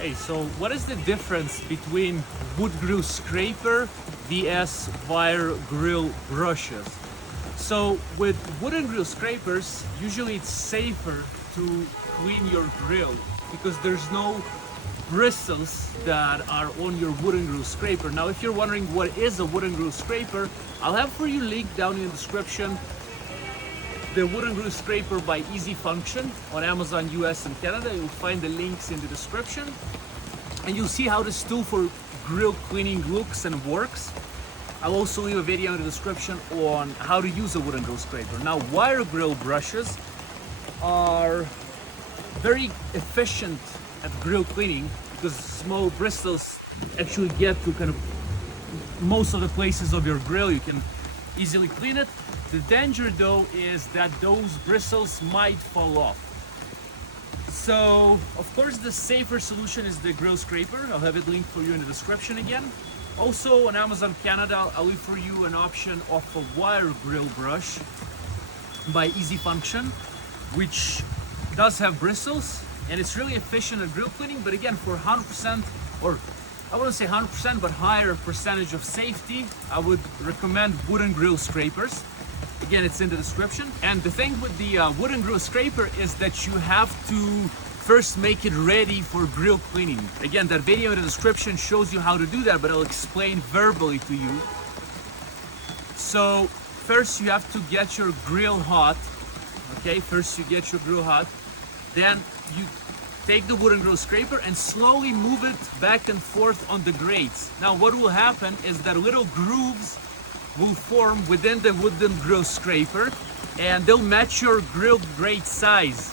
Hey, so what is the difference between wood grill scraper vs wire grill brushes? So with wooden grill scrapers, usually it's safer to clean your grill because there's no bristles that are on your wooden grill scraper. Now, if you're wondering what is a wooden grill scraper, I'll have for you link down in the description the wooden grill scraper by Easy Function on Amazon US and Canada. You'll find the links in the description and you'll see how this tool for grill cleaning looks and works. I'll also leave a video in the description on how to use a wooden grill scraper. Now, wire grill brushes are very efficient at grill cleaning because small bristles actually get to kind of most of the places of your grill. You can easily clean it. The danger though is that those bristles might fall off. So of course the safer solution is the grill scraper. I'll have it linked for you in the description again. Also on Amazon Canada, I'll leave for you an option of a wire grill brush by Easy Function, which does have bristles and it's really efficient at grill cleaning. But again, for 100%, or I wouldn't say 100%, but higher percentage of safety, I would recommend wooden grill scrapers. Again, it's in the description. And the thing with the wooden grill scraper is that you have to first make it ready for grill cleaning. Again, that video in the description shows you how to do that, but I'll explain verbally to you. So first you have to get your grill hot. Okay, first you get your grill hot, then you take the wooden grill scraper and slowly move it back and forth on the grates. Now what will happen is that little grooves will form within the wooden grill scraper and they'll match your grill grate size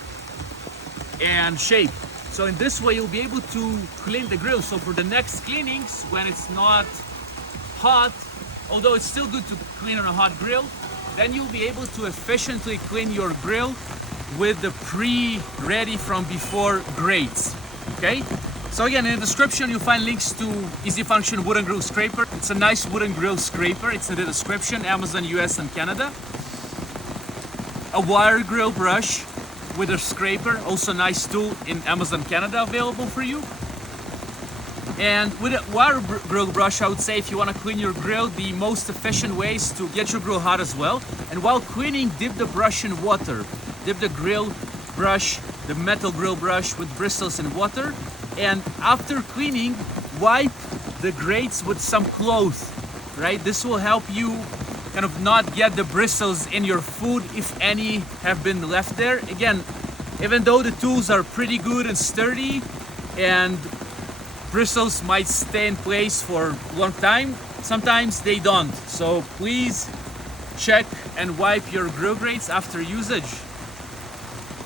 and shape. So in this way you'll be able to clean the grill. So for the next cleanings, when it's not hot, although it's still good to clean on a hot grill, then you'll be able to efficiently clean your grill with the pre-ready from before grates. Okay, so again, in the description you'll find links to Easy Function wooden grill scraper. It's a nice wooden grill scraper. It's in the description, Amazon US and Canada. A wire grill brush with a scraper, also a nice tool in Amazon Canada available for you. And with a wire grill brush, I would say if you want to clean your grill, the most efficient way is to get your grill hot as well. And while cleaning, dip the brush in water. Dip the grill brush, the metal grill brush with bristles in water. And after cleaning, wipe the grates with some cloth, right? This will help you kind of not get the bristles in your food if any have been left there. Again, even though the tools are pretty good and sturdy and bristles might stay in place for a long time, sometimes they don't. So please check and wipe your grill grates after usage.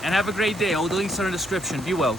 And have a great day. All the links are in the description. Be well.